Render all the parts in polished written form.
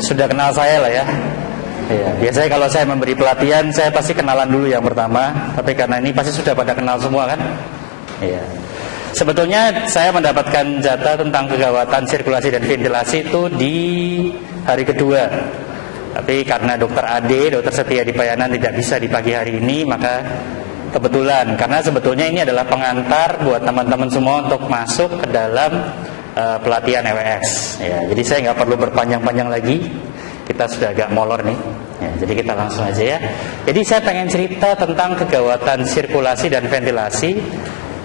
sudah kenal saya lah ya. Iya, biasanya kalau saya memberi pelatihan, saya pasti kenalan dulu yang pertama. Tapi karena ini pasti sudah pada kenal semua kan? Iya. Sebetulnya saya mendapatkan jatah tentang kegawatan sirkulasi dan ventilasi itu di hari kedua. Tapi karena Dokter Ade, Dokter Setia Dipayanan tidak bisa di pagi hari ini, maka kebetulan. Karena sebetulnya ini adalah pengantar buat teman-teman semua untuk masuk ke dalam pelatihan EWS. Ya, jadi saya nggak perlu berpanjang-panjang lagi. Kita sudah agak molor nih. Ya, jadi kita langsung aja ya. Jadi saya pengen cerita tentang kegawatan sirkulasi dan ventilasi,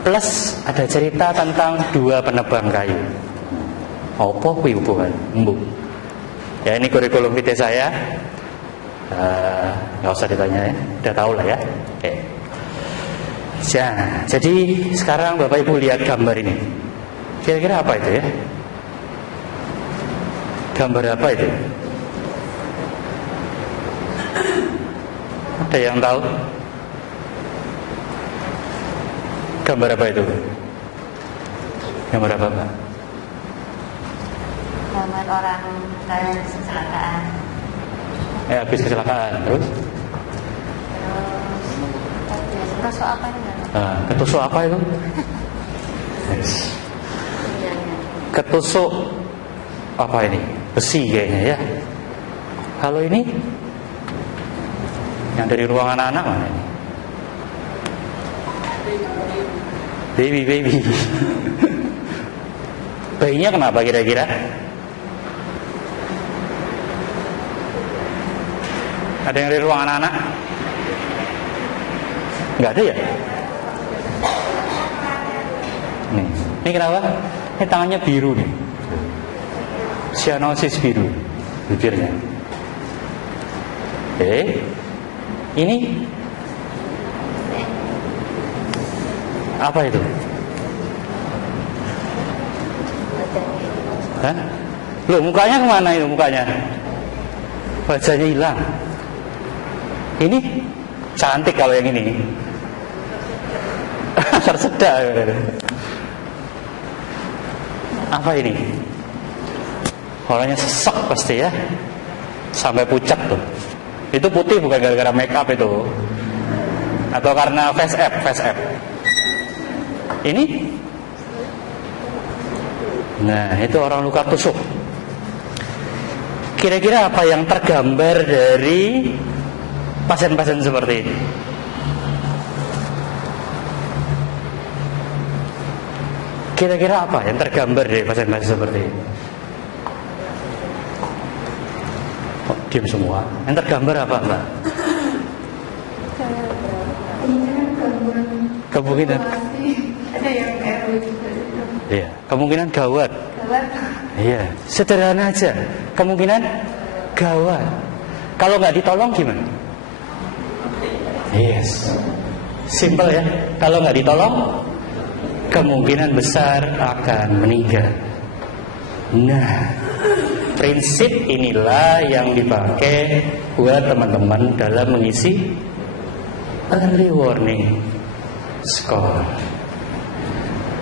plus ada cerita tentang dua penebang kayu. Apa kuwi hubungan? Embu. Ya, ini kurikulum vitae saya. Nggak usah ditanya ya, udah tahu lah ya. Oke. Ya, jadi sekarang Bapak Ibu lihat gambar ini. Kira-kira apa itu ya? Gambar apa itu? Ada yang tahu? Gambar apa itu? Gambar apa, Pak? Gambar orang kecelakaan. Habis kecelakaan, terus? Ketusuk apa ini? Ketusuk apa itu? Yes. Ketusuk apa ini? Besi kayaknya ya. Kalau ini yang dari ruang anak-anak mana ini? Baby. Bayinya kenapa kira-kira? Ada yang dari ruang anak-anak? Enggak ada ya? Ini kenapa? Ini tangannya biru nih. Cyanosis biru bibirnya. Ini apa itu? Hah? Loh, mukanya kemana itu mukanya? Wajahnya hilang. Ini cantik kalau yang ini. Tersedak. Apa ini? Orangnya sesek pasti ya. Sampai pucat tuh. Itu putih bukan gara-gara make up itu. Atau karena face app. Ini? Nah, itu orang luka tusuk. Kira-kira apa yang tergambar dari pasien-pasien seperti ini? Kira-kira apa yang tergambar dari pasien-pasien seperti ini? Oh, diam semua. Yang tergambar apa, Mbak? Kemungkinan ada yang iya, kemungkinan gawat. Iya, sederhana aja. Kemungkinan gawat. Kalau nggak ditolong gimana? Yes, simple ya. Kalau nggak ditolong, kemungkinan besar akan meninggal. Nah, prinsip inilah yang dipakai buat teman-teman dalam mengisi early warning score.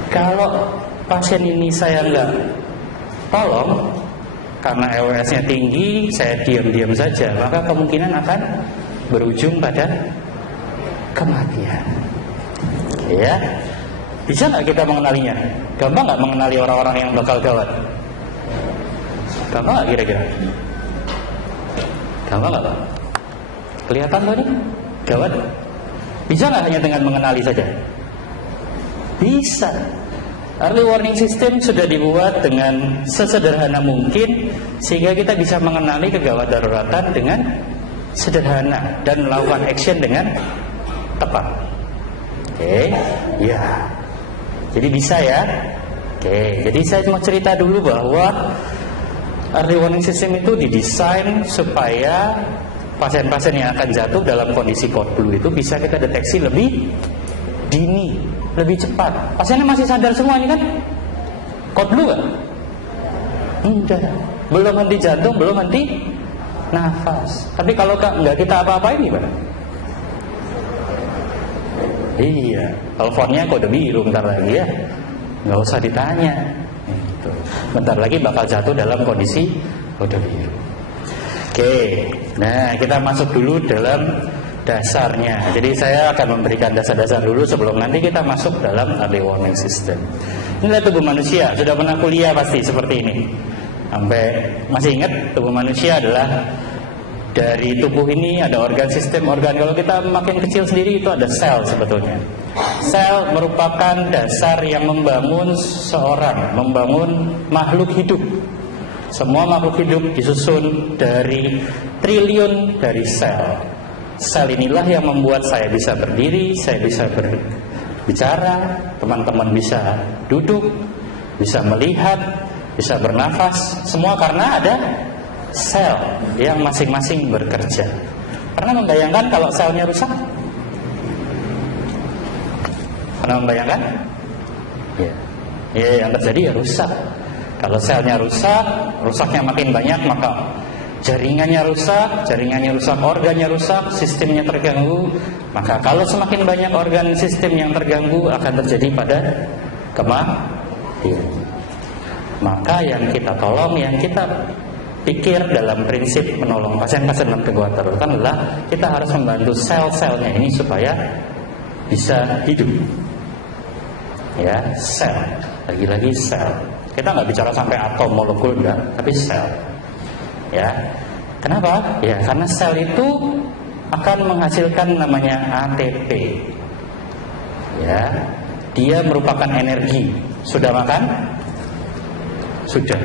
Kalau pasien ini saya nggak tolong karena EWS-nya tinggi, saya diam-diam saja, maka kemungkinan akan berujung pada kematian. Ya, bisa nggak kita mengenalinya? Gampang nggak mengenali orang-orang yang bakal gawat? Gampang nggak kira-kira? Gampang nggak, Pak? Kelihatan tuh nih gawat? Bisa nggak hanya dengan mengenali saja? Bisa. Early warning system sudah dibuat dengan sesederhana mungkin sehingga kita bisa mengenali kegawat daruratan dengan sederhana dan melakukan action dengan tepat. Oke, ya. Jadi bisa ya. Oke, jadi saya mau cerita dulu bahwa early warning system itu didesain supaya pasien-pasien yang akan jatuh dalam kondisi code blue itu bisa kita deteksi lebih dini, lebih cepat. Pasiennya masih sadar semua ini kan? Code blue kan? Enggak. Belum henti jantung, belum henti nafas. Tapi kalau nggak kita apa-apain gimana? Iya, teleponnya kode biru bentar lagi ya. Nggak usah ditanya. Bentar lagi bakal jatuh dalam kondisi kode biru. Oke, nah kita masuk dulu dalam dasarnya. Jadi saya akan memberikan dasar-dasar dulu sebelum nanti kita masuk dalam early warning system. Inilah tubuh manusia, sudah pernah kuliah pasti seperti ini. Sampai masih ingat tubuh manusia adalah dari tubuh ini ada organ, sistem organ. Kalau kita makin kecil sendiri itu ada sel sebetulnya. Sel merupakan dasar yang membangun seorang, membangun makhluk hidup. Semua makhluk hidup disusun dari triliun dari sel. Sel inilah yang membuat saya bisa berdiri, saya bisa berbicara, teman-teman bisa duduk, bisa melihat, bisa bernafas. Semua karena ada sel yang masing-masing bekerja. Pernah membayangkan kalau selnya rusak? Pernah membayangkan? Ya, yang terjadi ya rusak. Kalau selnya rusak, rusaknya makin banyak, maka jaringannya rusak, organnya rusak, sistemnya terganggu. Maka kalau semakin banyak organ sistem yang terganggu, akan terjadi pada kematian. Maka yang kita tolong, yang kita pikir dalam prinsip menolong pasien-pasien dengan gangguan tertentu adalah kita harus membantu sel-selnya ini supaya bisa hidup. Ya, sel. Lagi-lagi sel. Kita nggak bicara sampai atom, molekul enggak, tapi sel. Ya, kenapa? Ya, karena sel itu akan menghasilkan namanya ATP. Ya, dia merupakan energi. Sudah makan? Sudah.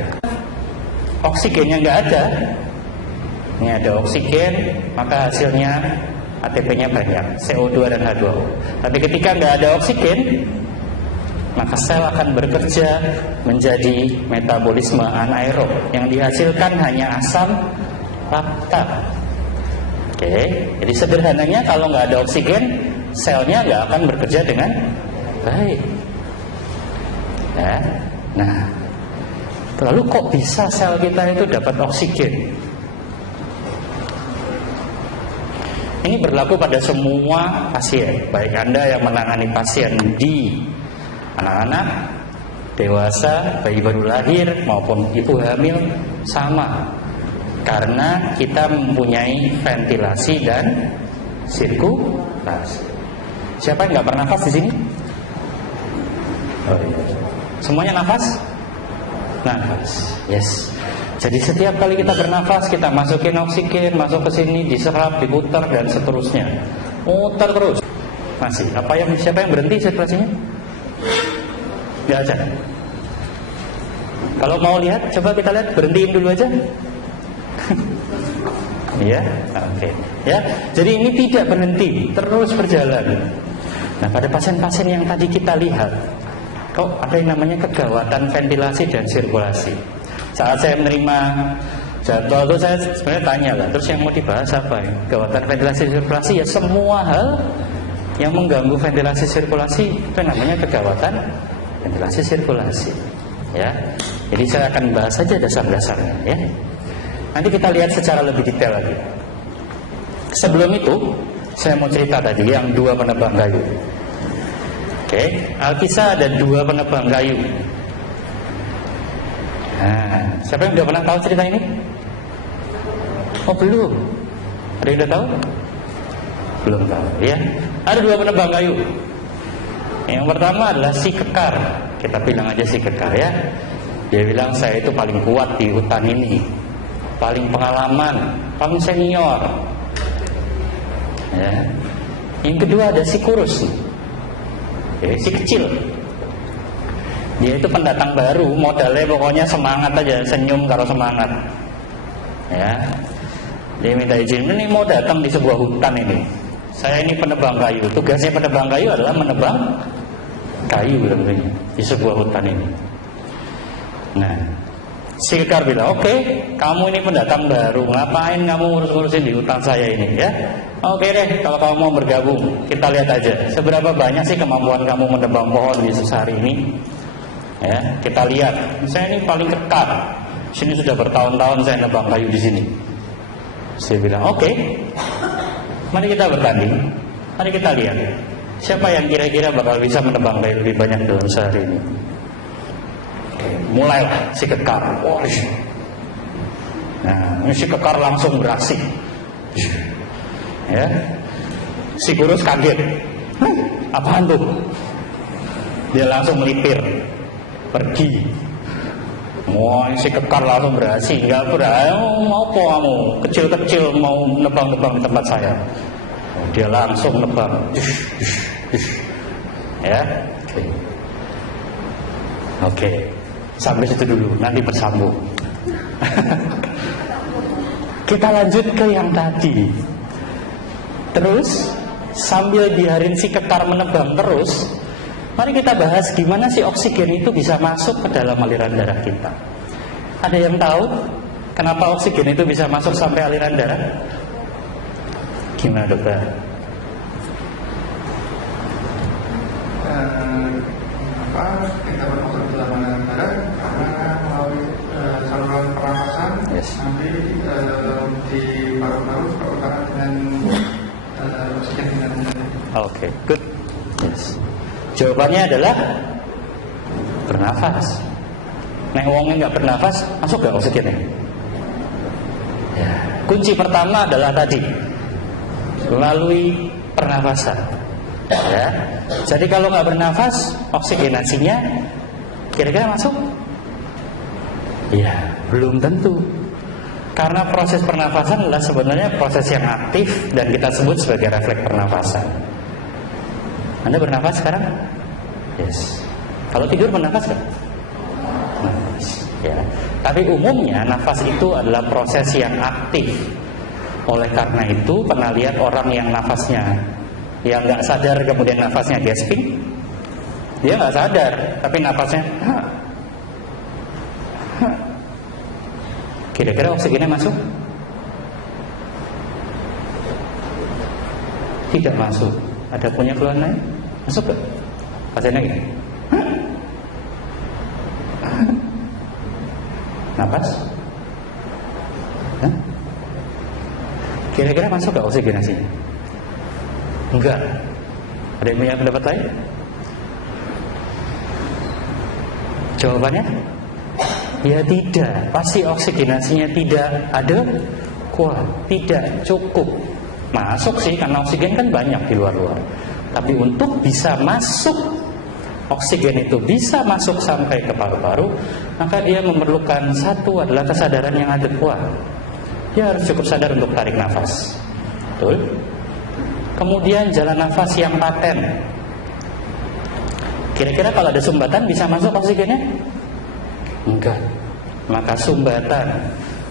Oksigennya nggak ada. Ini ada oksigen, maka hasilnya ATP-nya banyak, CO2 dan H2O. Tapi ketika nggak ada oksigen, maka sel akan bekerja menjadi metabolisme anaerob yang dihasilkan hanya asam laktat. Oke, jadi sederhananya kalau nggak ada oksigen, selnya nggak akan bekerja dengan baik. Ya. Nah, lalu kok bisa sel kita itu dapat oksigen? Ini berlaku pada semua pasien, baik Anda yang menangani pasien di anak-anak, dewasa, bayi baru lahir maupun ibu hamil, sama. Karena kita mempunyai ventilasi dan sirkulasi. Siapa yang nggak bernafas di sini? Oh, iya. Semuanya nafas? Nafas. Yes. Jadi setiap kali kita bernafas, kita masukin oksigen, masuk ke sini, diserap, diputar dan seterusnya. Muter terus. Masih. Siapa yang berhenti sirkulasinya? Nggak ada. Kalau mau lihat, coba kita lihat, berhentiin dulu aja. Ya, oke. Ya, jadi ini tidak berhenti, terus berjalan. Nah, pada pasien-pasien yang tadi kita lihat, kok ada yang namanya kegawatan ventilasi dan sirkulasi. Saat saya menerima jadwal itu saya sebenarnya tanya lah, terus yang mau dibahas apa ya? Gawatan ventilasi sirkulasi ya semua hal yang mengganggu ventilasi sirkulasi itu namanya kegawatan ventilasi sirkulasi. Ya, jadi saya akan bahas saja dasar-dasarnya. Ya, nanti kita lihat secara lebih detail lagi. Sebelum itu, saya mau cerita tadi yang 2 penebang kayu. Oke, Alkisah ada 2 penebang kayu. Nah, siapa yang udah pernah tahu cerita ini? Oh belum? Ada yang udah tahu? Belum tahu, ya. Ada 2 penebang kayu. Yang pertama adalah si kekar. Kita bilang aja si kekar ya. Dia bilang saya itu paling kuat di hutan ini, paling pengalaman, paling senior. Ya. Yang kedua ada si kurus, si kecil. Dia itu pendatang baru, modalnya pokoknya semangat aja, senyum karo semangat. Ya. Dia minta izin, ini mau datang di sebuah hutan ini. Saya ini penebang kayu. Tugasnya penebang kayu adalah menebang kayu tentunya di sebuah hutan ini. Nah, si kekar bilang, oke, kamu ini pendatang baru, ngapain kamu ngurus-ngurusin di hutan saya ini ya? Oke deh, kalau kamu mau bergabung, kita lihat aja seberapa banyak sih kemampuan kamu menebang pohon di sehari ini. Ya, kita lihat. Saya ini paling kekar. Sini sudah bertahun-tahun saya nebang kayu di sini. Saya bilang, oke. Mari kita bertanding. Mari kita lihat siapa yang kira-kira bakal bisa menebang kayu lebih banyak dalam sehari ini. Oke, mulailah si kekar. Nah, ini si kekar langsung beraksi. Ya. Si kurus kaget. Apaan tuh? Dia langsung melipir, pergi. Wah, si kekar langsung beraksi. Enggak berani, mau apa kamu? Kecil-kecil mau nebang-nebang di tempat saya. Dia langsung nebang. Ya. Oke. Sampai situ dulu, nanti bersambung. Kita lanjut ke yang tadi. Terus sambil biarin si kekar menebang terus, mari kita bahas gimana sih oksigen itu bisa masuk ke dalam aliran darah kita. Ada yang tahu kenapa oksigen itu bisa masuk sampai aliran darah? Gimana dokter? Kita bermasuk ke dalam aliran darah karena melalui saluran pernafasan, nanti di paru-paru berutara dengan oksigen dengan Oke, good. Yes. Jawabannya adalah bernafas. Nek wongnya nggak bernafas, masuk nggak oksigennya? Ya. Kunci pertama adalah tadi melalui pernafasan. Ya. Jadi kalau nggak bernafas, oksigenasinya kira-kira masuk? Ya, belum tentu. Karena proses pernafasan adalah sebenarnya proses yang aktif dan kita sebut sebagai refleks pernafasan. Anda bernafas sekarang? Yes. Kalau tidur bernafas kan? Nafas. Ya. Tapi umumnya nafas itu adalah proses yang aktif. Oleh karena itu pernah lihat orang yang nafasnya yang nggak sadar kemudian nafasnya gasping, dia nggak sadar tapi nafasnya kira-kira oksigennya masuk? Tidak masuk. Ada punya keluhan lain? Masuk gak? Pasiennya gini. Nafas? Kira-kira masuk gak oksigenasinya? Enggak. Ada yang punya pendapat lain? Jawabannya? Ya tidak. Pasti oksigenasinya tidak ada kuat, tidak cukup. Masuk sih karena oksigen kan banyak di luar-luar. Tapi untuk bisa masuk, oksigen itu bisa masuk sampai ke paru-paru, maka dia memerlukan satu adalah kesadaran yang adekuat. Dia harus cukup sadar untuk tarik nafas. Betul? Kemudian jalan nafas yang paten. Kira-kira kalau ada sumbatan bisa masuk oksigennya? Enggak. Maka sumbatan,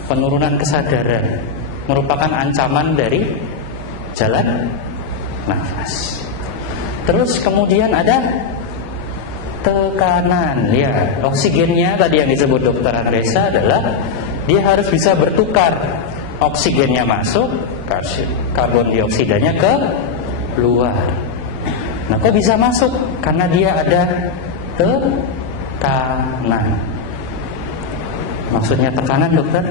penurunan kesadaran merupakan ancaman dari jalan nafas. Terus kemudian ada tekanan. Ya, oksigennya tadi yang disebut Dr. Andresa adalah dia harus bisa bertukar. Oksigennya masuk, karbon dioksidanya ke luar. Nah, kok bisa masuk? Karena dia ada tekanan. Maksudnya tekanan, dokter?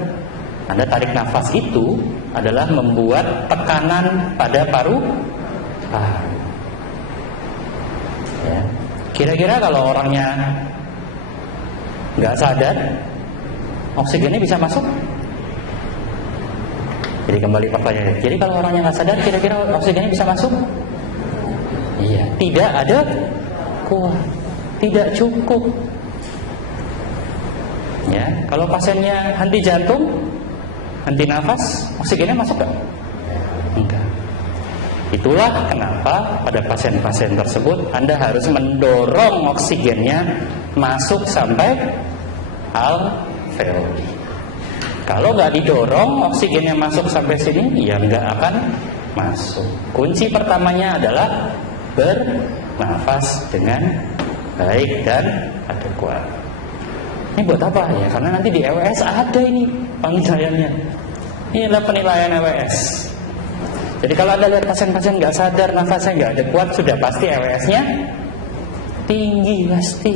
Anda tarik nafas itu adalah membuat tekanan pada paru. Ya. Kira-kira kalau orangnya nggak sadar, oksigennya bisa masuk? Jadi kembali pertanyaan. Jadi kalau orangnya nggak sadar, kira-kira oksigennya bisa masuk? Iya. Tidak ada kuat, tidak cukup. Ya, kalau pasiennya henti jantung, henti nafas, oksigennya masuk nggak? Enggak. Itulah kenapa pada pasien-pasien tersebut Anda harus mendorong oksigennya masuk sampai alveoli. Kalau nggak didorong oksigennya masuk sampai sini, ya nggak akan masuk. Kunci pertamanya adalah bernafas dengan baik dan adekuat. Ini buat apa ya? Karena nanti di EWS ada ini penilaiannya. Inilah penilaian EWS. Jadi kalau Anda lihat pasien-pasien nggak sadar, nafasnya nggak adekuat, sudah pasti EWS-nya tinggi pasti.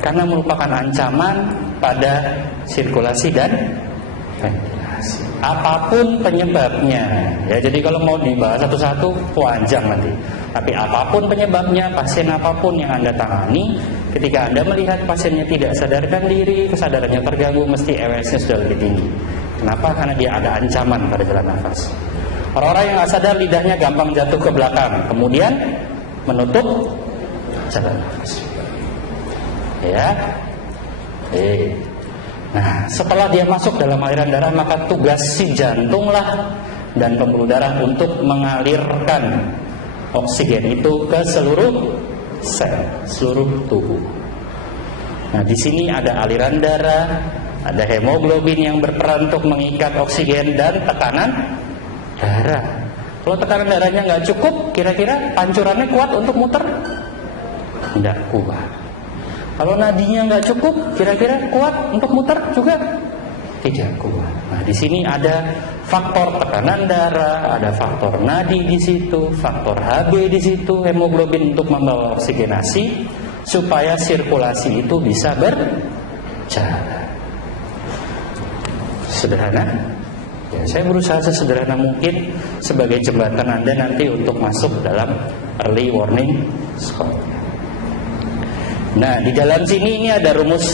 Karena merupakan ancaman pada sirkulasi dan ventilasi. Apapun penyebabnya, ya. Jadi kalau mau dibahas satu-satu panjang nanti. Tapi apapun penyebabnya, pasien apapun yang Anda tangani, ketika Anda melihat pasiennya tidak sadarkan diri, kesadarannya terganggu, mesti EWS-nya sudah lebih tinggi. Kenapa? Karena dia ada ancaman pada jalan nafas. Orang-orang yang nggak sadar lidahnya gampang jatuh ke belakang, kemudian menutup jalan nafas. Ya. Nah, setelah dia masuk dalam aliran darah, maka tugas si jantunglah dan pembuluh darah untuk mengalirkan oksigen itu ke seluruh sel, seluruh tubuh. Nah, di sini ada aliran darah, ada hemoglobin yang berperan untuk mengikat oksigen dan tekanan darah. Kalau tekanan darahnya nggak cukup, kira-kira pancurannya kuat untuk muter? Nggak kuat. Kalau nadinya nggak cukup, kira-kira kuat untuk muter juga? Tidak kuat. Nah, di sini ada faktor tekanan darah, ada faktor nadi di situ, faktor Hb di situ, hemoglobin untuk membawa oksigenasi supaya sirkulasi itu bisa berjalan. Sederhana? Ya, saya berusaha sesederhana mungkin sebagai jembatan Anda nanti untuk masuk dalam early warning score. Nah, di dalam sini ini ada rumus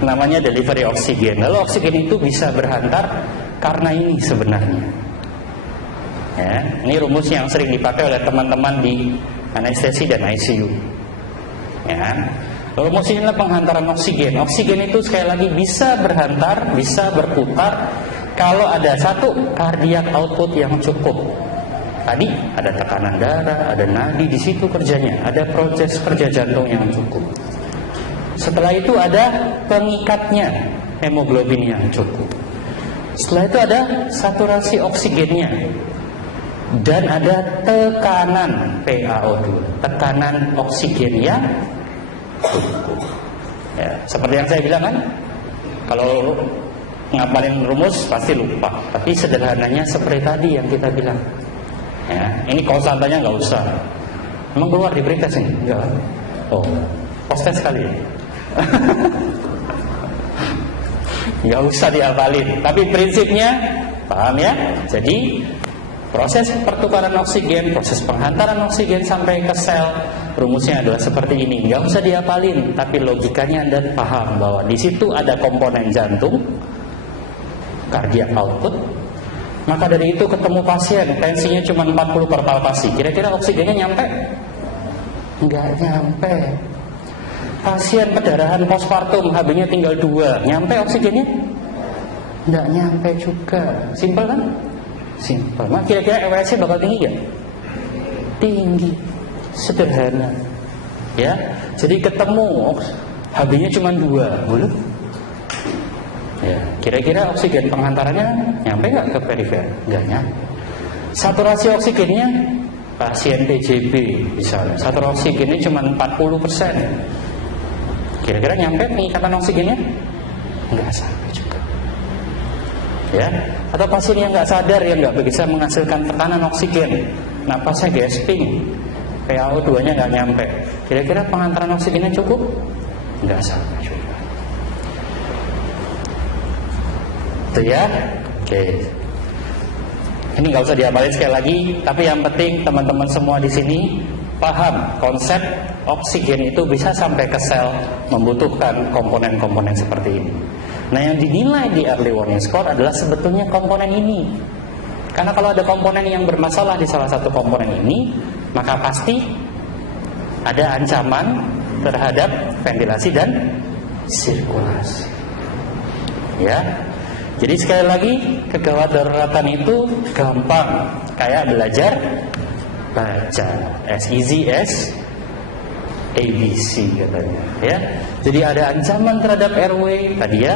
namanya delivery oksigen. Lalu oksigen itu bisa berhantar karena ini sebenarnya. Ya, ini rumus yang sering dipakai oleh teman-teman di anestesi dan ICU. Ya, rumus ini adalah penghantaran oksigen. Oksigen itu sekali lagi bisa berhantar, bisa berputar kalau ada satu cardiac output yang cukup. Tadi ada tekanan darah, ada nadi di situ kerjanya, ada proses kerja jantung yang cukup. Setelah itu ada pengikatnya, hemoglobin yang cukup. Setelah itu ada saturasi oksigennya. Dan ada tekanan PaO2, tekanan oksigen yang cukup. Ya, seperti yang saya bilang kan, kalau ngapalin rumus pasti lupa. Tapi sederhananya seperti tadi yang kita bilang. Ya, ini konstantanya nggak usah. Emang keluar di berita sih? Enggak. Oh, postes sekali. Nggak usah dihafalin. Tapi prinsipnya paham ya? Jadi proses pertukaran oksigen, proses penghantaran oksigen sampai ke sel, rumusnya adalah seperti ini. Nggak usah dihafalin, tapi logikanya Anda paham bahwa di situ ada komponen jantung, cardiac output. Maka dari itu ketemu pasien, tensinya cuma 40 per palpasi. Kira-kira oksigennya nyampe? Nggak nyampe. Pasien pendarahan postpartum, HB-nya tinggal 2, nyampe oksigennya? Nggak nyampe juga. Simpel kan? Simpel. Nah, kira-kira EWS-nya bakal tinggi gak? Tinggi. Sederhana. Ya. Jadi ketemu HB-nya cuma 2, boleh? Ya, kira-kira oksigen penghantarannya nyampe nggak ke perifer? Nggak nyampe. Saturasi oksigennya pasien PJB misalnya, saturasi oksigennya cuma 40%. Kira-kira nyampe pengikatan oksigennya? Nggak sampai juga. Ya, atau pasien yang nggak sadar, yang nggak bisa menghasilkan tekanan oksigen, napasnya gasping, PaO2-nya nggak nyampe. Kira-kira penghantaran oksigennya cukup? Nggak sampai juga. Itu ya, oke. Ini nggak usah dihafalin sekali lagi, tapi yang penting teman-teman semua di sini paham konsep oksigen itu bisa sampai ke sel, membutuhkan komponen-komponen seperti ini. Nah, yang dinilai di early warning score adalah sebetulnya komponen ini. Karena kalau ada komponen yang bermasalah di salah satu komponen ini, maka pasti ada ancaman terhadap ventilasi dan sirkulasi. Ya. Jadi sekali lagi, kegawat daruratan itu gampang, kayak belajar baca, as easy as ABC katanya. Ya, jadi ada ancaman terhadap airway tadi ya.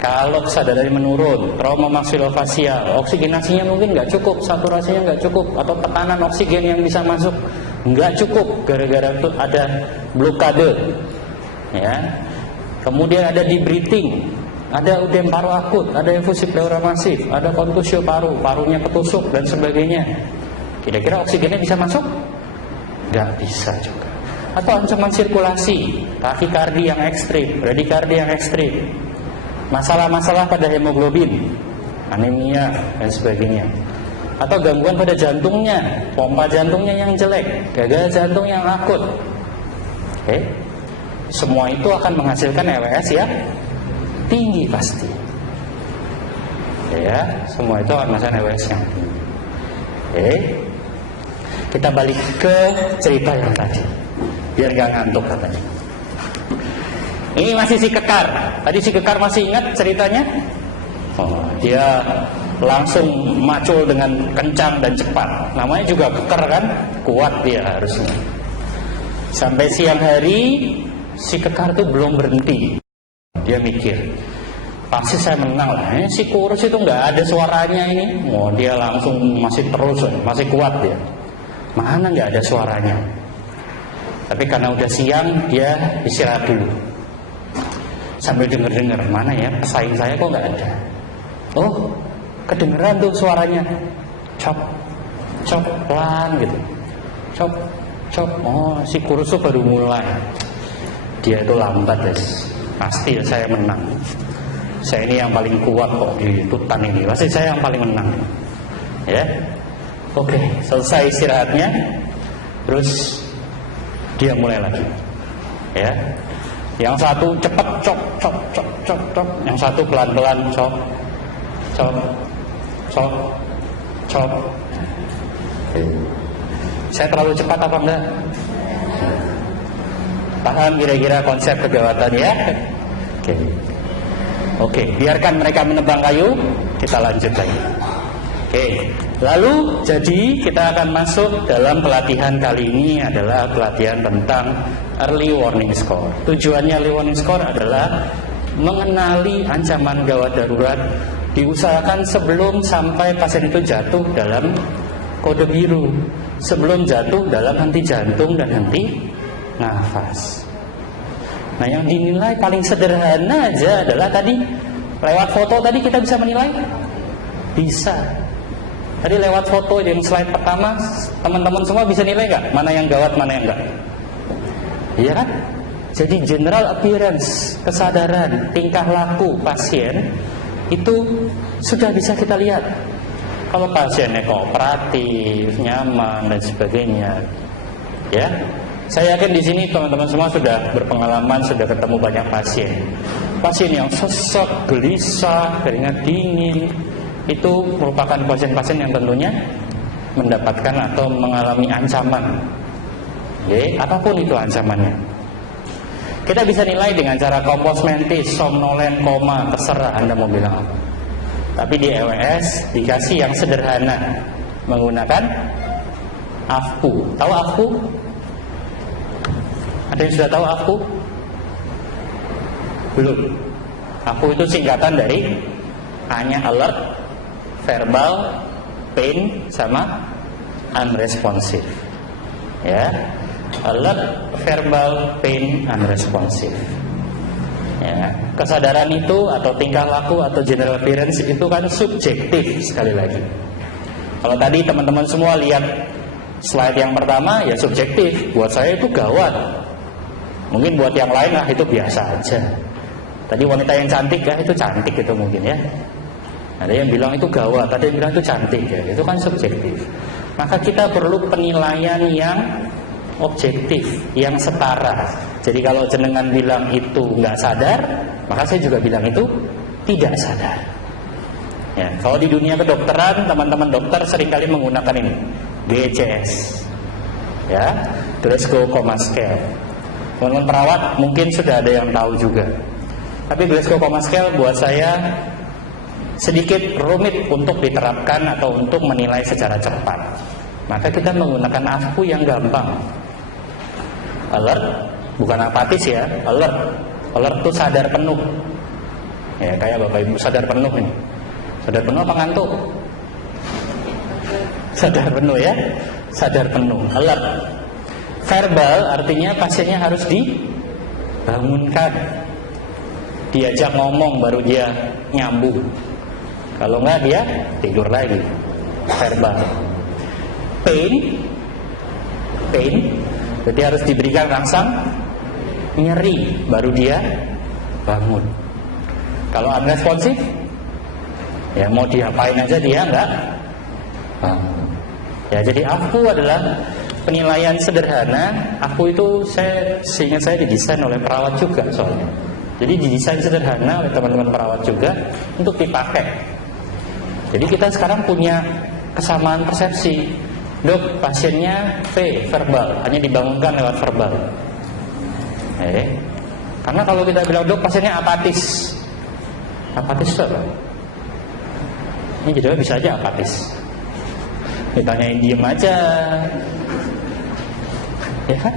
Kalau kesadaran menurun, trauma maksilofasial, oksigenasinya mungkin nggak cukup, saturasinya nggak cukup, atau tekanan oksigen yang bisa masuk nggak cukup, gara-gara itu ada blokade. Ya, kemudian ada debreathing. Ada udem paru akut, ada infusi pleura masif, ada kontusio paru, parunya ketusuk dan sebagainya. Kira-kira oksigennya bisa masuk? Nggak bisa juga. Atau ancaman sirkulasi, takikardi yang ekstrim, bradikardi yang ekstrim, masalah-masalah pada hemoglobin, anemia dan sebagainya. Atau gangguan pada jantungnya, pompa jantungnya yang jelek, gagal jantung yang akut. Oke. semua itu akan menghasilkan EWS ya tinggi pasti. Ya, semua itu akan menghasilkan EWS yang tinggi. Oke. Kita balik ke cerita yang tadi, biar gak ngantuk katanya. Ini masih si kekar. Tadi si kekar masih ingat ceritanya? Oh, dia langsung macul dengan kencang dan cepat. Namanya juga kekar kan, kuat dia harusnya. Sampai siang hari si kekar itu belum berhenti. Dia mikir, pasti saya menang lah. Ini si kurus itu nggak ada suaranya ini. Oh, dia langsung masih terus, masih kuat dia. Mana nggak ada suaranya. Tapi karena udah siang, dia istirahat dulu. Sambil denger-denger, mana ya pesaing saya kok nggak ada. Oh, kedengeran tuh suaranya. Cop, cop, pelan gitu. Cop, cop. Oh, si kurus itu baru mulai. Dia itu lambat guys. Pasti ya saya menang. Saya ini yang paling kuat kok di hutan ini. Pasti saya yang paling menang. Ya. Oke, selesai istirahatnya. Terus dia mulai lagi. Ya. Yang satu cepat cop cop cop cop cop. Yang satu pelan-pelan cop cop cop cop. Saya terlalu cepat apa enggak? Paham kira-kira konsep kegawatan ya? Oke, biarkan mereka menebang kayu. Kita lanjut lagi. Oke, lalu jadi kita akan masuk dalam pelatihan kali ini adalah pelatihan tentang early warning score. Tujuannya early warning score adalah mengenali ancaman gawat darurat, diusahakan sebelum sampai pasien itu jatuh dalam kode biru, sebelum jatuh dalam henti jantung dan henti nafas. Nah, yang dinilai paling sederhana aja adalah tadi lewat foto tadi kita bisa menilai? Bisa. Tadi lewat foto yang slide pertama, teman-teman semua bisa nilai nggak? Mana yang gawat, mana yang enggak? Iya kan? Jadi general appearance, kesadaran, tingkah laku pasien itu sudah bisa kita lihat. Kalau pasiennya kooperatif, nyaman dan sebagainya, ya. Saya yakin di sini teman-teman semua sudah berpengalaman, sudah ketemu banyak pasien. Pasien yang sesek, gelisah, keringat dingin, itu merupakan pasien-pasien yang tentunya mendapatkan atau mengalami ancaman. Oke, apapun itu ancamannya. Kita bisa nilai dengan cara kompos mentis, somnolen, koma, terserah Anda mau bilang apa. Tapi di EWS dikasih yang sederhana menggunakan AFPU. Tahu AFPU? Ada yang sudah tahu AFPU? Belum. AFPU itu singkatan dari A-nya alert, verbal, pain, sama unresponsive. Ya, alert, verbal, pain, unresponsive. Ya, kesadaran itu atau tingkah laku atau general appearance itu kan subjektif sekali lagi. Kalau tadi teman-teman semua lihat slide yang pertama ya subjektif. Buat saya itu gawat. Mungkin buat yang lain lah itu biasa aja. Tadi wanita yang cantik ya itu cantik itu mungkin ya. Ada yang bilang itu gawat, ada yang bilang itu cantik ya. Itu kan subjektif. Maka kita perlu penilaian yang objektif, yang setara. Jadi kalau jenengan bilang itu nggak sadar, maka saya juga bilang itu tidak sadar. Ya, kalau di dunia kedokteran, teman-teman dokter seringkali menggunakan ini, GCS, ya, Glasgow Coma Scale. Teman-teman perawat mungkin sudah ada yang tahu juga. Tapi Glasgow Coma Scale buat saya sedikit rumit untuk diterapkan atau untuk menilai secara cepat. Maka kita menggunakan AFPU yang gampang. Alert, bukan apatis ya, alert. Alert itu sadar penuh. Ya, kayak Bapak Ibu sadar penuh nih. Sadar penuh apa ngantuk? Sadar penuh ya, sadar penuh. Alert. Verbal artinya pasiennya harus dibangunkan, diajak ngomong baru dia nyambung. Kalau enggak dia tidur lagi. Verbal. Pain, jadi harus diberikan rangsang nyeri baru dia bangun. Kalau unresponsive, ya mau diapain aja dia enggak bangun. Ya, jadi AFPU adalah penilaian sederhana, aku itu seingat saya didesain oleh perawat juga soalnya. Jadi didesain sederhana oleh teman-teman perawat juga untuk dipakai. Jadi kita sekarang punya kesamaan persepsi. Dok, pasiennya verbal, hanya dibangunkan lewat verbal. Karena kalau kita bilang dok pasiennya apatis, apatis itu apa? Ini jadinya bisa aja apatis. Ditanyain diem aja, ya kan?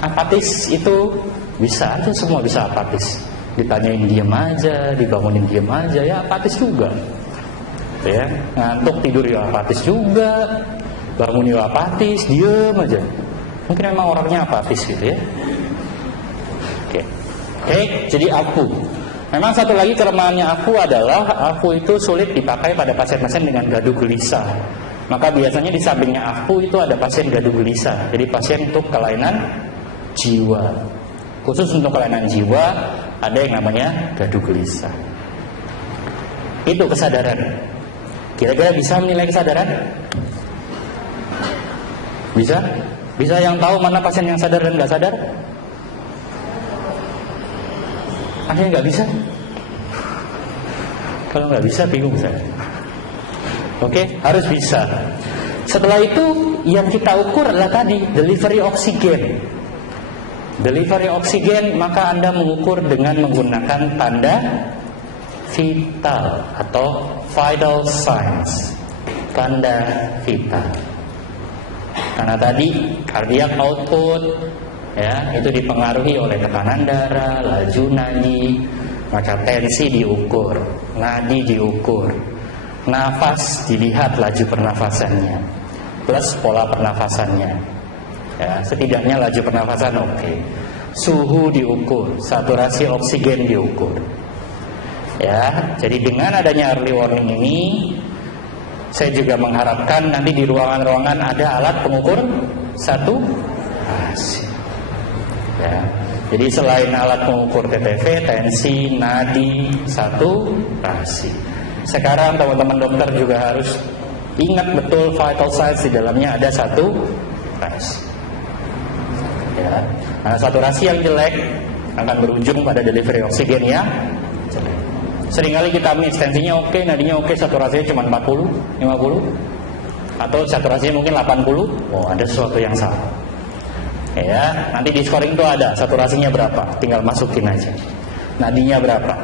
Apatis itu bisa aja, semua bisa apatis. Ditanyain diem aja, dibangunin diem aja, ya apatis juga. Ya, ngantuk tidur ya apatis juga, bangun ya apatis, diem aja. Mungkin memang orangnya apatis gitu ya. Oke, jadi aku. Memang satu lagi kelemahannya aku adalah aku itu sulit dipakai pada pasien-pasien dengan gaduh gelisah. Maka biasanya di sampingnya aku itu ada pasien gaduh gelisah. Jadi pasien untuk kelainan jiwa. Khusus untuk kelainan jiwa ada yang namanya gaduh gelisah. Itu kesadaran. Kira-kira bisa menilai kesadaran? Bisa? Bisa yang tahu mana pasien yang sadar dan nggak sadar? Ada yang nggak bisa? Kalau nggak bisa bingung saya. Oke, harus bisa. Setelah itu yang kita ukur adalah tadi delivery oksigen. Delivery oksigen maka Anda mengukur dengan menggunakan tanda vital atau vital signs, tanda vital. Karena tadi cardiac output ya itu dipengaruhi oleh tekanan darah, laju nadi, maka tensi diukur, nadi diukur, nafas dilihat laju pernafasannya, plus pola pernafasannya. Ya, setidaknya laju pernafasan oke. Suhu diukur, saturasi oksigen diukur. Ya, jadi dengan adanya early warning ini, saya juga mengharapkan nanti di ruangan-ruangan ada alat pengukur saturasi. Ya, jadi selain alat pengukur TTV, tensi, nadi, saturasi. Sekarang teman-teman dokter juga harus ingat betul vital signs di dalamnya ada saturasi. Ya, nah, saturasi yang jelek akan berujung pada delivery oksigen ya. Seringkali kita miss, tensinya oke, nadinya oke, saturasinya cuma 40, 50 atau saturasinya mungkin 80. Oh, ada sesuatu yang salah. Ya, nanti di scoring itu ada saturasinya berapa, tinggal masukin aja. Nadinya berapa,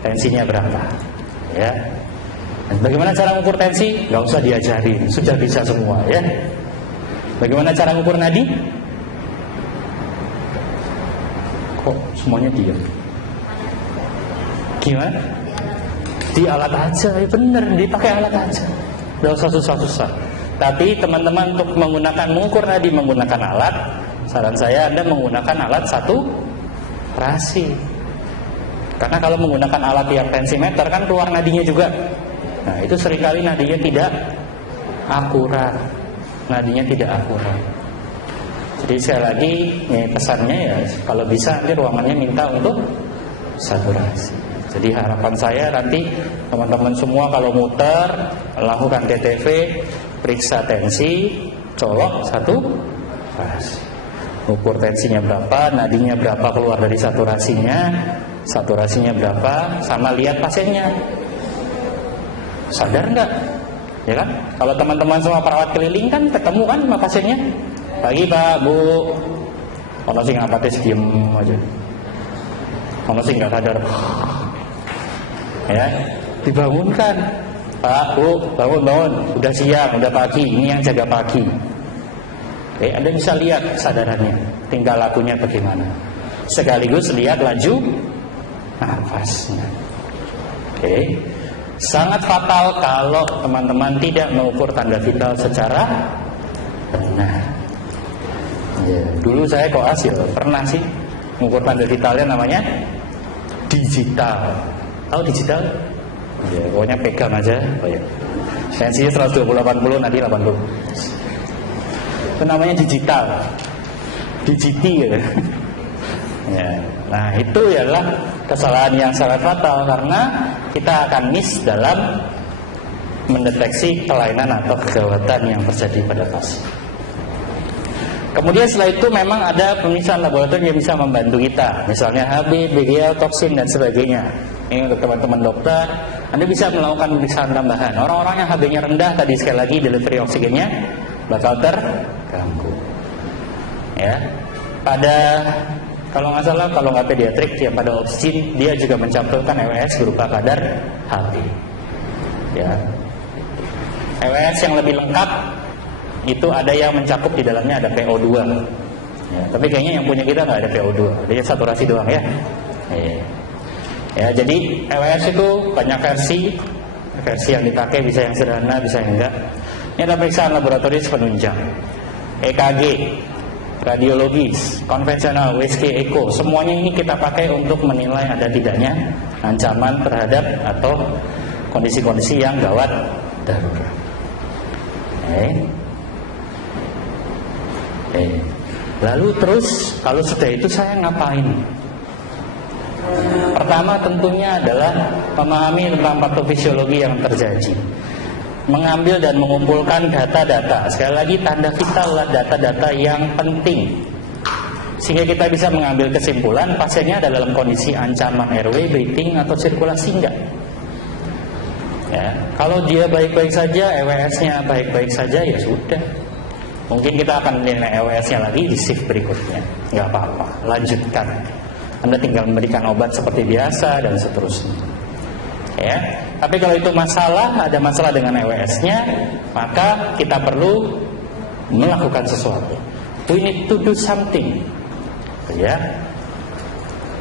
tensinya berapa. Ya. Dan bagaimana cara mengukur tensi? Gak usah diajarin, sudah bisa semua ya. Bagaimana cara mengukur nadi? Kok semuanya diam? Gimana? Di alat aja, ya bener, dipakai alat aja. Gak usah susah-susah. Tapi teman-teman untuk mengukur nadi menggunakan alat, saran saya Anda menggunakan alat saturasi. Karena kalau menggunakan alat yang tensimeter kan keluar nadinya juga. Nah itu seringkali nadinya tidak akurat. Nadinya tidak akurat. Jadi sekali lagi pesannya ya, kalau bisa nanti ruangannya minta untuk saturasi. Jadi harapan saya nanti teman-teman semua kalau muter lakukan TTV, periksa tensi, colok saturasi. Ukur tensinya berapa, nadinya berapa keluar dari saturasinya, saturasinya berapa, sama lihat pasiennya. Sadar nggak? Ya kan? Kalau teman-teman semua perawat keliling kan ketemu kan sama pasiennya. Pagi Pak, Bu. Kalau sih apatis diem aja. Kalau sih nggak sadar. Ya, dibangunkan. Pak, Bu, bangun. Udah siang, udah pagi. Ini yang jaga pagi. Oke, Anda bisa lihat kesadarannya, tinggal lakunya bagaimana. Sekaligus lihat laju nafasnya. Oke, sangat fatal kalau teman-teman tidak mengukur tanda vital secara benar. Ya, dulu saya koas ya pernah sih mengukur tanda vitalnya namanya digital. Tahu digital? Ya, pokoknya pegang aja. Oh, ya. Tensinya 120/80, nadi 80. Itu namanya digital, digiti gitu. Ya, nah itu adalah kesalahan yang sangat fatal karena kita akan miss dalam mendeteksi kelainan atau kegawatan yang terjadi pada pasien. Kemudian setelah itu memang ada pemeriksaan laboratorium yang bisa membantu kita, misalnya HB, BGL, toksin dan sebagainya. Ini untuk teman-teman dokter, Anda bisa melakukan pemeriksaan tambahan. Orang-orang yang HB-nya rendah, tadi sekali lagi delivery oksigennya bakal terganggu. Ya, kalau nggak salah, kalau nggak pediatrik, ya pada oksigen dia juga mencantumkan EWS berupa kadar HB. Ya, EWS yang lebih lengkap itu ada yang mencakup di dalamnya ada PO2. Ya, tapi kayaknya yang punya kita nggak ada PO2, dia saturasi doang ya. Ya, jadi EWS itu banyak versi yang dipakai, bisa yang sederhana, bisa yang enggak. Ini ada pemeriksaan laboratoris penunjang, EKG, radiologis, konvensional, WSG, Eko, semuanya ini kita pakai untuk menilai ada tidaknya ancaman terhadap atau kondisi-kondisi yang gawat darurat. Lalu terus kalau sudah itu saya ngapain? Pertama tentunya adalah memahami tentang patofisiologi yang terjadi, mengambil dan mengumpulkan data-data. Sekali lagi tanda vital adalah data-data yang penting, sehingga kita bisa mengambil kesimpulan pasiennya ada dalam kondisi ancaman airway, breathing atau sirkulasi enggak. Ya, kalau dia baik-baik saja, EWS-nya baik-baik saja, ya sudah. Mungkin kita akan menilai EWS-nya lagi di shift berikutnya. Nggak apa-apa, lanjutkan. Anda tinggal memberikan obat seperti biasa dan seterusnya. Ya, tapi kalau itu ada masalah dengan EWS-nya, maka kita perlu melakukan sesuatu. We need to do something. Ya.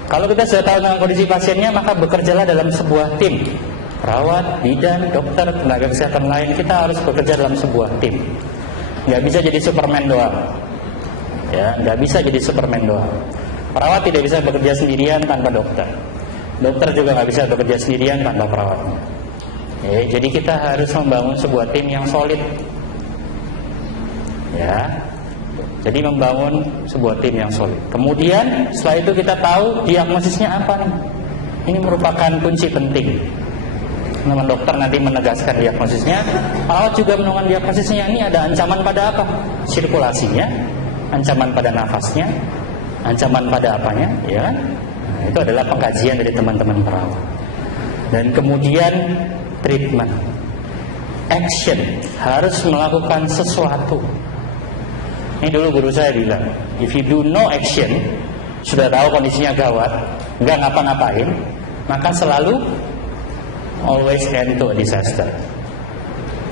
Kalau kita sudah tahu tentang kondisi pasiennya, maka bekerjalah dalam sebuah tim. Perawat, bidan, dokter, tenaga kesehatan lain, kita harus bekerja dalam sebuah tim. Nggak bisa jadi Superman doang. Ya, nggak bisa jadi Superman doang. Perawat tidak bisa bekerja sendirian tanpa dokter. Dokter juga nggak bisa bekerja sendirian tanpa perawatnya. Ya, jadi kita harus membangun sebuah tim yang solid. Ya, jadi membangun sebuah tim yang solid. Kemudian setelah itu kita tahu diagnosisnya apa nih. Ini merupakan kunci penting. Teman dokter nanti menegaskan diagnosisnya, perawat juga menemukan diagnosisnya. Ini ada ancaman pada apa? Sirkulasinya, ancaman pada nafasnya, ancaman pada apanya, ya kan? Nah, itu adalah pengkajian dari teman-teman perawat. Dan kemudian treatment, action, harus melakukan sesuatu. Ini dulu guru saya bilang, if you do no action, sudah tahu kondisinya gawat, nggak ngapa-ngapain, maka selalu always end to a disaster.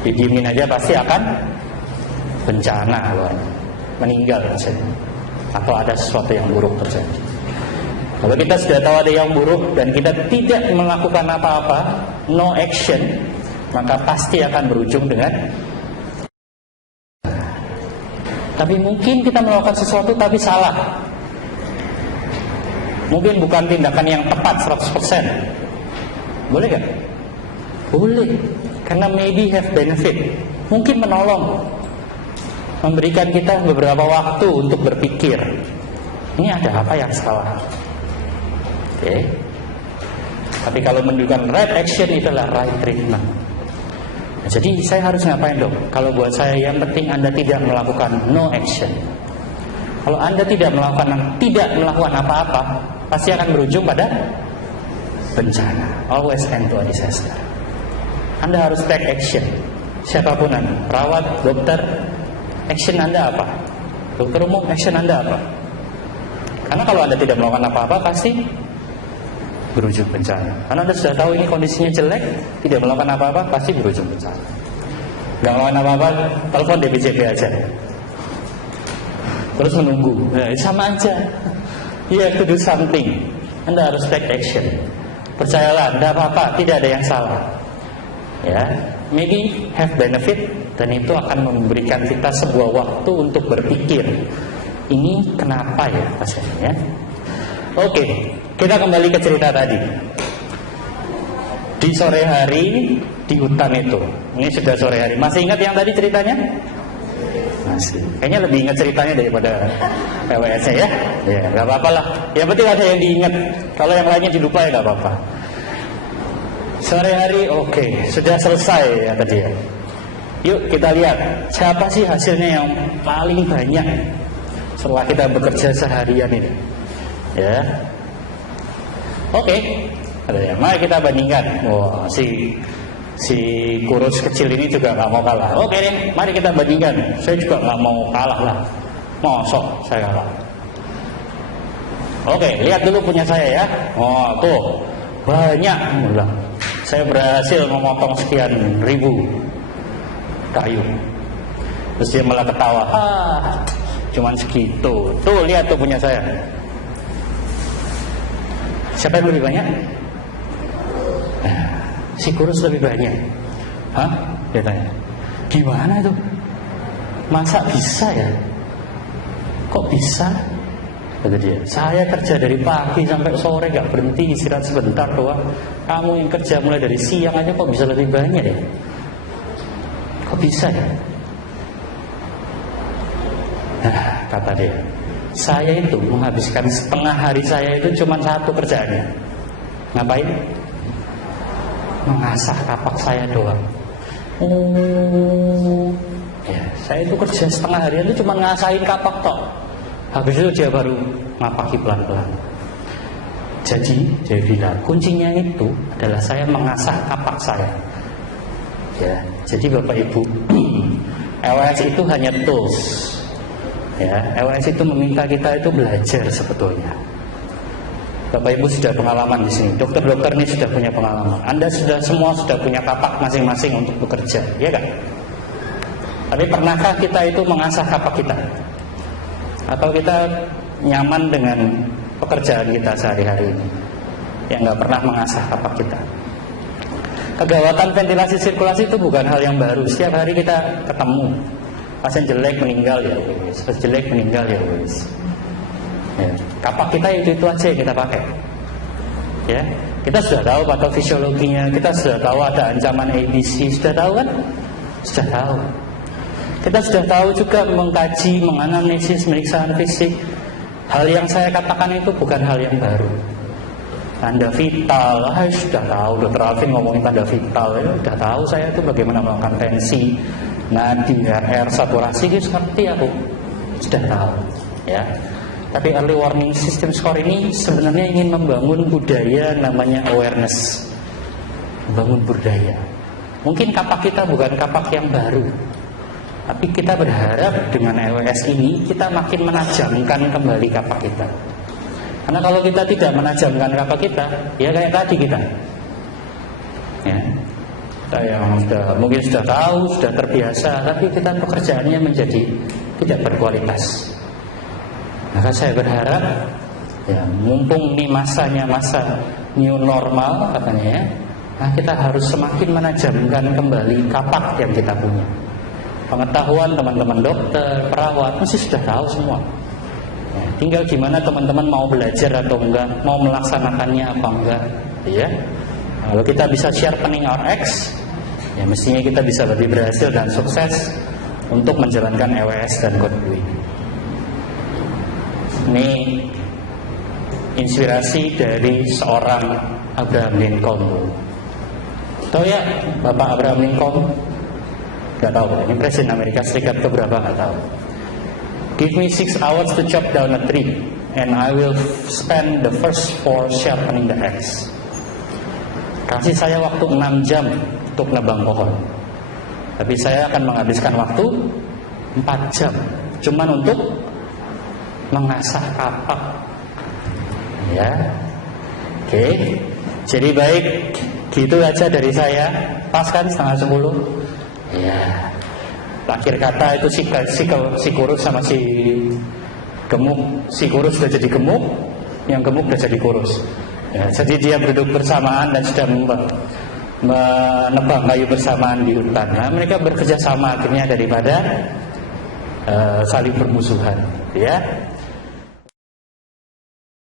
Didiemin aja pasti akan bencana, meninggal terjadi, atau ada sesuatu yang buruk terjadi. Kalau kita sudah tahu ada yang buruk dan kita tidak melakukan apa-apa, no action, maka pasti akan berujung dengan. Tapi mungkin kita melakukan sesuatu tapi salah. Mungkin bukan tindakan yang tepat 100%. Boleh gak? Boleh, karena maybe have benefit. Mungkin menolong, memberikan kita beberapa waktu untuk berpikir, ini ada apa yang salah. Oke. Tapi kalau menunjukkan right action, itulah right treatment. Nah, jadi saya harus ngapain dong? Kalau buat saya yang penting Anda tidak melakukan no action. Kalau Anda tidak melakukan apa-apa, pasti akan berujung pada bencana. Always end to a disaster. Anda harus take action. Siapapun Anda, perawat, dokter, action Anda apa? Dokter umum, action Anda apa? Karena kalau Anda tidak melakukan apa-apa, pasti berujung bencana. Karena Anda sudah tahu ini kondisinya jelek, tidak melakukan apa-apa, pasti berujung bencana. Gak melakukan apa-apa, telepon DPJP aja, terus menunggu. Nah, sama aja. You have to do something. Anda harus take action. Percayalah, tidak apa-apa, tidak ada yang salah. Ya, maybe have benefit, dan itu akan memberikan kita sebuah waktu untuk berpikir, ini kenapa ya pasiennya. Oke, kita kembali ke cerita tadi. Di sore hari di hutan itu, ini sudah sore hari. Masih ingat yang tadi ceritanya? Masih. Kayaknya lebih ingat ceritanya daripada PWS-nya ya. Ya, nggak apa-apa lah. Yang penting ada yang diingat. Kalau yang lainnya dilupa ya nggak apa-apa. Sore hari, oke, sudah selesai ya tadi ya. Yuk kita lihat siapa sih hasilnya yang paling banyak. setelah kita bekerja seharian ini. Ya. Oke. Mari kita bandingkan. Wah, si kurus kecil ini juga nggak mau kalah. Oke deh, mari kita bandingkan. Saya juga nggak mau kalah lah. Mosok saya kalah. Oke, lihat dulu punya saya ya. Oh tuh banyak. Saya berhasil memotong sekian ribu kayu. Terus dia malah ketawa. Cuman segitu. Tuh lihat tuh punya saya. Siapa yang lebih banyak? Si kurus lebih banyak. Hah? Dia tanya. Gimana itu? Masa bisa ya? Kok bisa? Kata dia. Saya kerja dari pagi sampai sore gak berhenti, istirahat sebentar doang. Kamu yang kerja mulai dari siang aja kok bisa lebih banyak ya? Kok bisa ya? Nah, kata dia, saya itu menghabiskan setengah hari saya itu cuma satu kerjaannya. Ngapain? Mengasah kapak saya doang. Ya, saya itu kerja setengah harian itu cuma ngasahin kapak tok. Habis itu dia baru ngapaki pelan-pelan. Jadi dia bilang kuncinya itu adalah saya mengasah kapak saya. Ya, jadi Bapak Ibu, LS itu hanya tools. Ya, LS itu meminta kita itu belajar sebetulnya. Bapak Ibu sudah pengalaman di sini. Dokter-dokter ini sudah punya pengalaman. Anda semua sudah punya kapak masing-masing untuk bekerja, ya kan? Tapi pernahkah kita itu mengasah kapak kita? Atau kita nyaman dengan pekerjaan kita sehari-hari ini yang nggak pernah mengasah kapak kita? Kegawatan ventilasi sirkulasi itu bukan hal yang baru. Setiap hari kita ketemu. Pasien jelek meninggal ya wis. Pasien jelek meninggal ya wis. Ya. Kapak kita itu aja yang kita pakai. Ya, kita sudah tahu patofisiologinya, kita sudah tahu ada ancaman ABC, sudah tahu kan? Sudah tahu. Kita sudah tahu juga mengkaji, menganalisis, pemeriksaan fisik. Hal yang saya katakan itu bukan hal yang baru. Tanda vital, sudah tahu. Dr. Alvin ngomongin tanda vital, sudah tahu saya itu bagaimana melakukan tensi, nadi, HR, saturasi, itu ngerti aku, sudah tahu. Ya. Tapi early warning system score ini sebenarnya ingin membangun budaya namanya awareness. Membangun budaya. Mungkin kapak kita bukan kapak yang baru, tapi kita berharap dengan LWS ini kita makin menajamkan kembali kapak kita. Karena kalau kita tidak menajamkan kapak kita, ya kayak tadi kita. Ya. Kita yang mungkin sudah tahu, sudah terbiasa, tapi kita pekerjaannya menjadi tidak berkualitas. Maka saya berharap ya, mumpung ini masanya masa new normal katanya ya, nah kita harus semakin menajamkan kembali kapak yang kita punya. Pengetahuan teman-teman dokter, perawat mesti sudah tahu semua. Ya, tinggal gimana teman-teman mau belajar atau enggak, mau melaksanakannya apa enggak, ya. Kalau kita bisa sharpening our X, ya mestinya kita bisa lebih berhasil dan sukses untuk menjalankan EWS dan Code Blue ini. Ini inspirasi dari seorang Abraham Lincoln. Tahu ya Bapak Abraham Lincoln? Gak tahu. Ini Presiden Amerika Serikat keberapa gak tahu. Give me 6 hours to chop down a tree, and I will spend the first 4 sharpening the axe. Kasih saya waktu 6 jam untuk nebang pohon, tapi saya akan menghabiskan waktu 4 jam cuman untuk mengasah kapak. Ya, oke. Jadi baik, gitu aja dari saya. Pas kan 9:30. Ya. Akhir kata itu si kurus sama si gemuk. Si kurus sudah jadi gemuk, yang gemuk sudah jadi kurus. Ya, jadi dia duduk bersamaan dan sudah menebang kayu bersamaan di hutan. Nah, mereka bekerja sama akhirnya daripada saling bermusuhan. Ya.